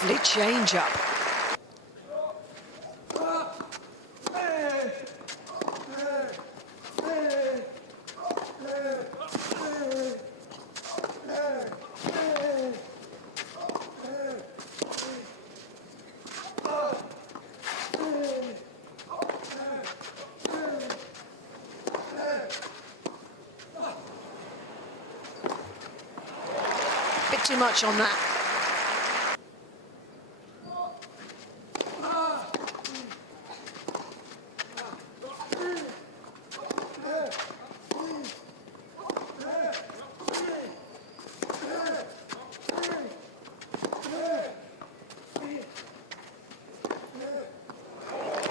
Lovely change-up. Bit too much on that.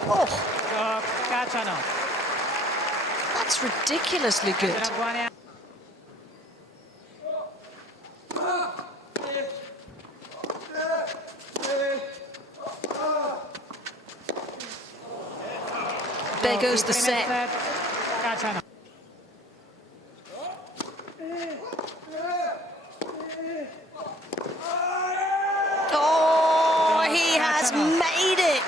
Oh, Khachanov. That's ridiculously good. There goes the set. Oh, he has made it.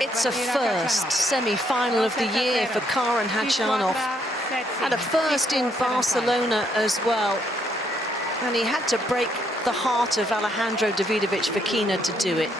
It's a first semi-final of the year for Khachanov. And a first in Barcelona as well. And he had to break the heart of Davidovich for Kina to do it.